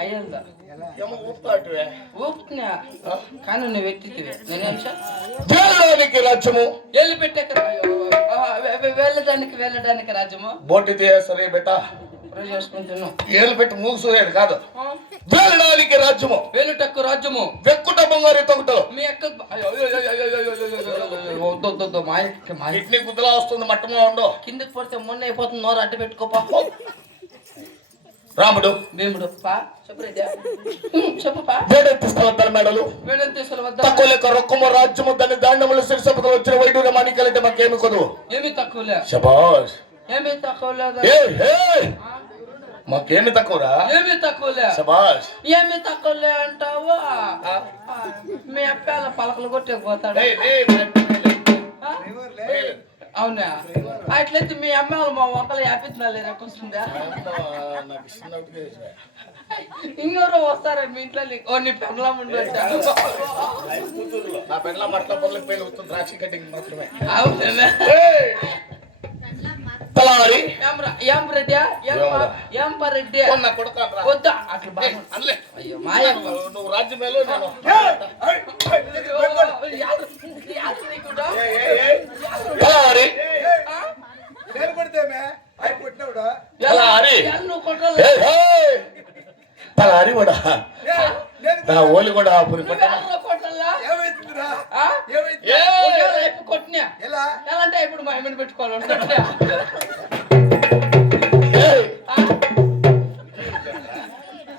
అయ్యిందా ఊపుతున్నా ఆ? కానీ నువ్వు ఎత్తితివి నేనేంశ వెళ్ళడానికి రాజ్యము వెళ్ళి పెట్టాక వెళ్ళడానికి రాజ్యము బోటి సరే బెట్ట రోజు చేసుకుని తిను ఏళ్ళు పెట్టి మూగుసూరేది కాదు వెళ్ళడానికి రాజ్యము వెళ్ళుటకు రాజ్యము వెక్కుట బంగారు తొగుటలు మీ అక్క వద్దు మా కిడ్నీ గుద్దలా వస్తుంది మట్టంలో ఉండో కిందకి పడితే మొన్న అయిపోతుంది నోరు అడ్డు పెట్టుకోపా రాముడు భీముడు పా చెప్పు చెప్పుపా వేడెత్తిస్తాను మెడలు వేడని తీసుకుని వద్ద తక్కువ లెక్క రొక్కము రాజ్యము దాని దాండములు శిరసపదలు వచ్చిన వైడూర్య మాణిక్యాలంటే మాకేమి కొదు ఏమి తక్కువలే శబాష్ ఏమి తక్కువ లేదా మాకేమి తక్కువరా ఏమి తక్కువలే శబాష్ ఏమి తక్కువలే అంటావా మీ అప్పాల పలకలు కొట్టేకపోతాడు అవునా అట్లయితే మీ అమ్మాయిలు మా ఒకళ్ళు యాపిస్తున్నారు రేపొస్తుందా ఇంకెవరో వస్తారా మీ ఇంట్లో నీ పెళ్ళం ఉండొచ్చాడు నా పెళ్ళ మట్ల పనులకు పేరు వస్తుంది ద్రాక్ష కటింగ్ మాత్రమే అవునా తలారి ఏం రెడ్డి ఏం రెడ్డి నా కొడుకు వద్దా అట్లా బాగా అనలే అయ్యో మాయ నువ్వు రాజ్యమేలో నేను తలారి తలారి తలారి కూడా నా ఓలి కూడా పురి కొట్టినా ఎలా అంటే ఇప్పుడు మా ఏమని పెట్టుకోవాలి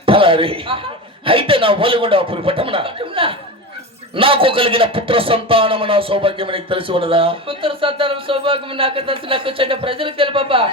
తలారి అయితే నా ఓలి కూడా పురి పట్టమనా నాకు కలిగిన పుత్ర సంతానము నా సౌభాగ్యం నీకు తెలిసి ఉన్నదా పుత్ర సంతానం సౌభాగ్యం నాకు తెలిసి నాకు చెడ్డ ప్రజలకు తెలుపబ్బా